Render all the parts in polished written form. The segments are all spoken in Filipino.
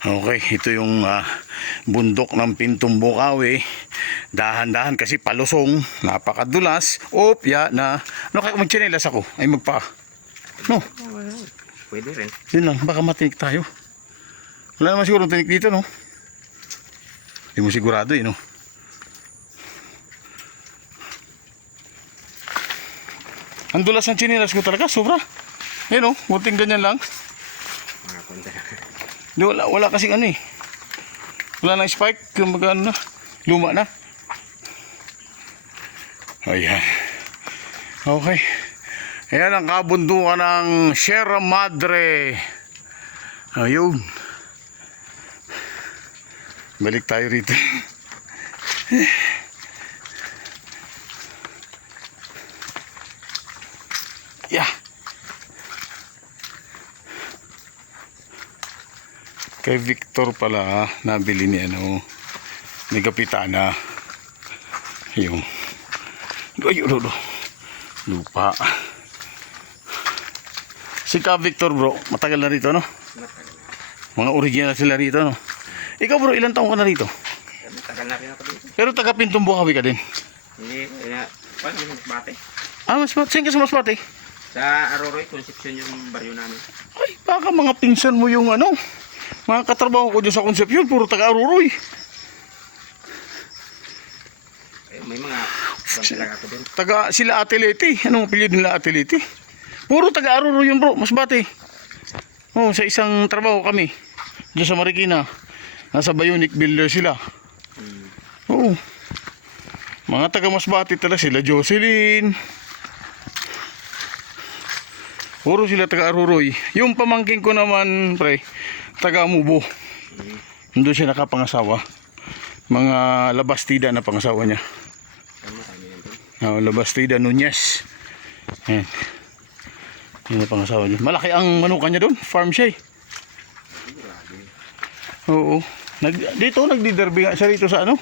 Okay, ito yung bundok ng Pintong Bukawi. Dahan-dahan kasi palusong, napakadulas. Opya na, ano kaya magtsinelas ako? Ay magpa, no? Pwede rin. Yun lang, baka matinik tayo. Wala naman siguro tinik dito, no? Hindi mo sigurado, no? Ang dulas ng tsinelas ko talaga, sobra. Yun, no? Munting ganyan lang. Mga konti. Di, wala kasing ano eh. Wala nang spike, kumbaga ano na, luma na. Ayan. Okay. Ayan ang kabundukan ng Sierra Madre. Ayun. Balik tayo rito. Yeah. Kay Victor pala nabili ni ano ni Kapitana yung lupa. Si Ka Victor bro, matagal na rito no? Mga original sila rito no? Ikaw bro, ilang taong ka na rito? Matagal na rin ako dito. Pero taga Pintong Bukawi ka din? Hindi, paano yung Masbate? Masbate? Saan ka sa Masbate? Sa Aroroy, Concepcion yung baryo namin. Ay, baka mga pinsan mo yung ano, mga katrabaho ko dyan sa Concepcion, puro taga Aruroy. May mga talaga ako doon. Taga sila Ate Leti. Anong apelyido nila Ate Leti? Puro taga Aruroy yun bro, Masbate. Oh, sa isang trabaho kami dyan sa Marikina. Nasa Bionic Builder sila. Oo. Mga taga Masbate talaga sila Jocelyn. Puro sila taga Aruroy. Yung pamangking ko naman, pre, taga Mubo. Doon siya nakapangasawa. Mga Labastida na pangasawa niya. Labastida Nunez. Ayan. Yun ang pangasawa niya. Malaki ang manukan niya doon. Farm siya eh. Oo. Dito nagdiderby nga siya rito sa ano.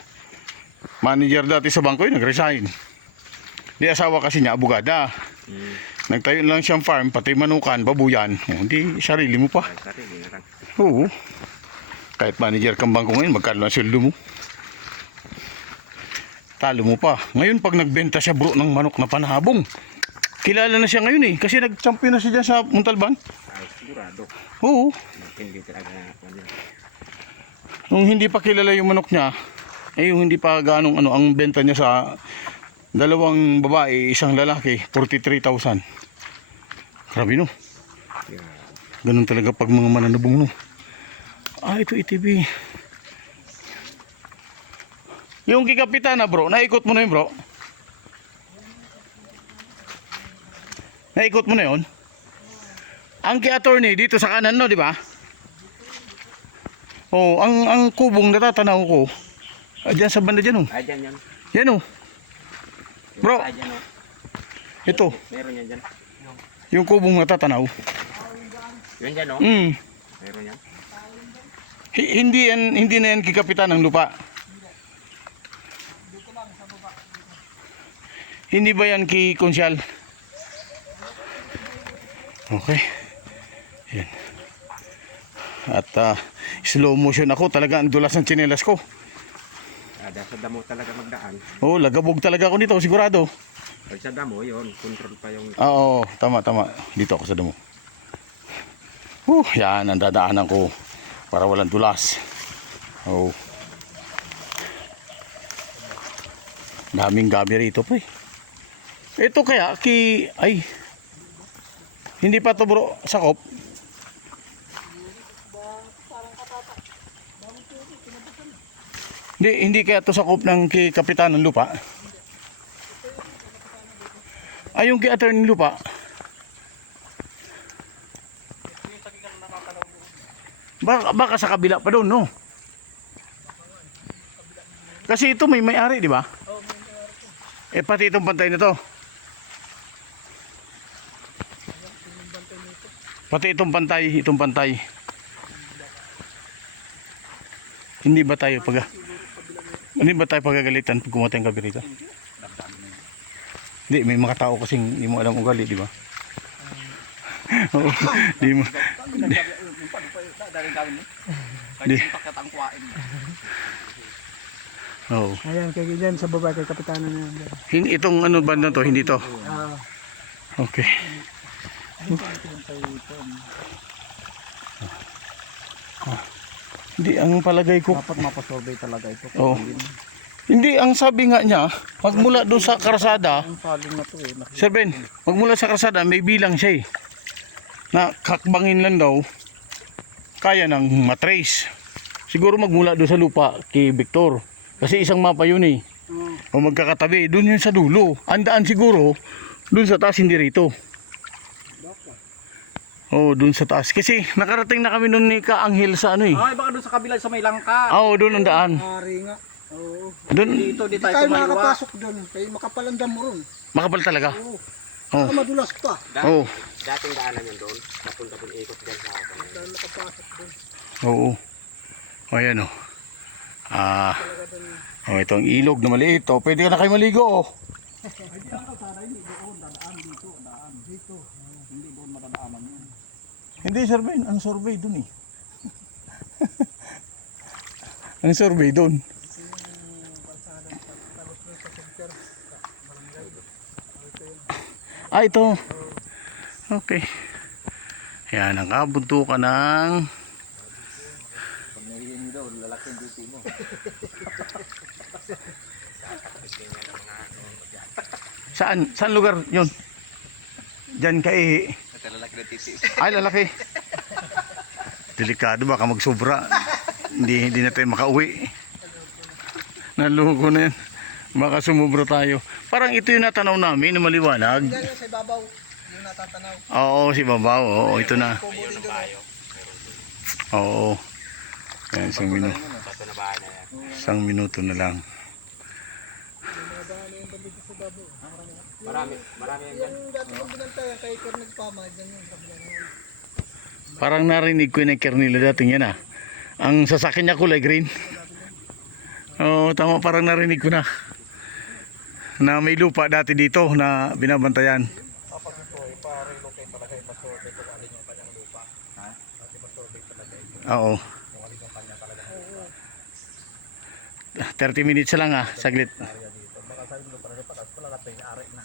Manager dati sa bangko yun, nag-resign. Di asawa kasi niya, abogada. Nagtayo lang siyang farm, pati manukan, babuyan. Hindi, sarili mo pa. Oo. Kahit manager kang bangko ngayon, magkano ang sweldo mo? Talo mo pa. Ngayon pag nagbenta siya bro ng manok na panahabong, kilala na siya ngayon eh. Kasi nag-champion na siya dyan sa Montalban. Ay, sigurado. Oo. Hindi talaga. Nung hindi pa kilala yung manok niya, yung hindi pa ganong ano, ang benta niya sa dalawang babae, isang lalaki, 43,000. Grabe no. Ganun talaga pag mga mananubong no. Ito ITV. Yung kay Kapitana bro, naikot mo na yun bro. Naikot mo na yun. Ang kay attorney dito sa kanan no, di ba? Oh, ang kubong natatanaw ko. Diyan sa banda dyan oh. Ay, dyan yan. Yan oh. Bro. Ay, dyan, oh. Ito. Meron yan dyan. Yung kubong natatanaw. Yan dyan, oh. Meron yan. Hindi na yan kikapitan ng lupa. Hindi ba yan kay konsyal? Okay. Yan. At slow motion ako. Talaga ang dulas ng tsinelas ko. Sa damo talaga magdaan. Oo, lagabog talaga ako dito, sigurado. Pag sa damo, yun. Control pa yung... Oo, tama. Dito ako sa damo. Yan ang dadaanan ko. Para walang dulas. Oo. Daming gabi rito pa eh. Ito kaya, ay, hindi pa to bro, sakop. Hindi kaya to sakop ng kay kapitan ng lupa. Ay, yung kay attorney ng lupa. Baka sa kabila pa doon, no? Kasi ito may may-ari, di ba? Pati itong pantay na to. Pati itong pantay. Hindi ba tayo pagagalitan pag kumatay ang gabi rito? Hindi, may mga tao kasing hindi mo alam ugali, di ba? Oo, di mo. Dahil gawin mo. Di. Kahit paket ang kuwain mo. Oo. Ayan, kaya dyan sa baba kay kapitanan na yan. Hindi itong ano banda to, hindi to. Ah, Okay. Hindi ang palagay ko. Dapat mapasurvey talaga ito. Oo. Hindi ang sabi nga niya, magmula doon sa karsada, Ang saging na to eh. Sir Ben, magmula sa karsada may bilang siya eh. Na kakbangin lang daw, kaya nang matrace. Siguro magmula doon sa lupa kay Victor. Kasi isang mapa yun eh. O magkakatabi, doon yun sa dulo. Andaan siguro, doon sa taas, hindi rito. Oo, doon sa taas. Kasi nakarating na kami noon ni Kaanghel sa ano eh. Ay, baka doon sa kabila sa may langka. Oo, doon ang daan. Ari nga. Oo. Doon, Dito, di Hindi tayo tayo kumaliwa. makakapasok doon. Kaya makapalandam mo ron. makapal talaga. Oo. Oo. Baka madulas pa. Oo. Dating daanan yun doon. Napunta kong ikot dyan sa akin. Dahil nakapasok doon. Oo. O yan o. Itong ilog na maliit. O, pwede ka na kayo maligo o. Hindi Sir Ben, ang survey dun eh. Ang survey dun. Ito. Okay. Yan ang kabuntukan ng Saan? Saan lugar yun? Diyan kay Ito lalaki na titi. Ay, lalaki. Delikado, baka magsobra. Hindi na tayo makauwi. Naluko na yan. Baka sumubra tayo. Parang ito yung natanaw namin na maliwanag. Dahil sa ibabaw. Yung natatanaw. Oo, si Babaw. Oo, ito na. Kuburin doon. Oo. Yan, isang minuto. Ito na bahay na yan. Isang minuto na lang. Marami yan dyan. Yung dati kong binantayan kay Cornel Pama. Dyan yung kabila naman. Parang narinig ko yung Kernila dating yan ah. Ang sasakyan niya kulay green. Oo, tama, parang narinig ko na. Na may lupa dati dito na binabantayan. Kapag ito ay pa-relocate talaga ipasurvey kung alin yung kanyang lupa. Ha? At ipasurvey talaga Oo. kung alin yung kanya talaga lupa. 30 minutes lang ah, saglit. Area dito. Baka sabi mo para patas pala natin yung ari na.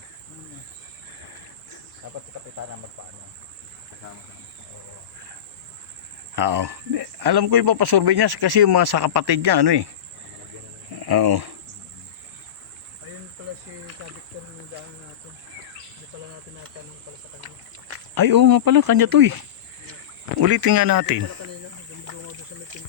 Dapat si kapitana magpaano. Kasama-sama. Oo. Alam ko ipapasurvey niya kasi yung mga sa kapatid niya ano eh. Oo. Ayun pala si Victor ng daan natin. Hindi pala natin natanong pala sa kanya. Ay oo nga pala, kanya to eh. Ulitin nga natin. Kanina, dumudungaw doon sa meeting.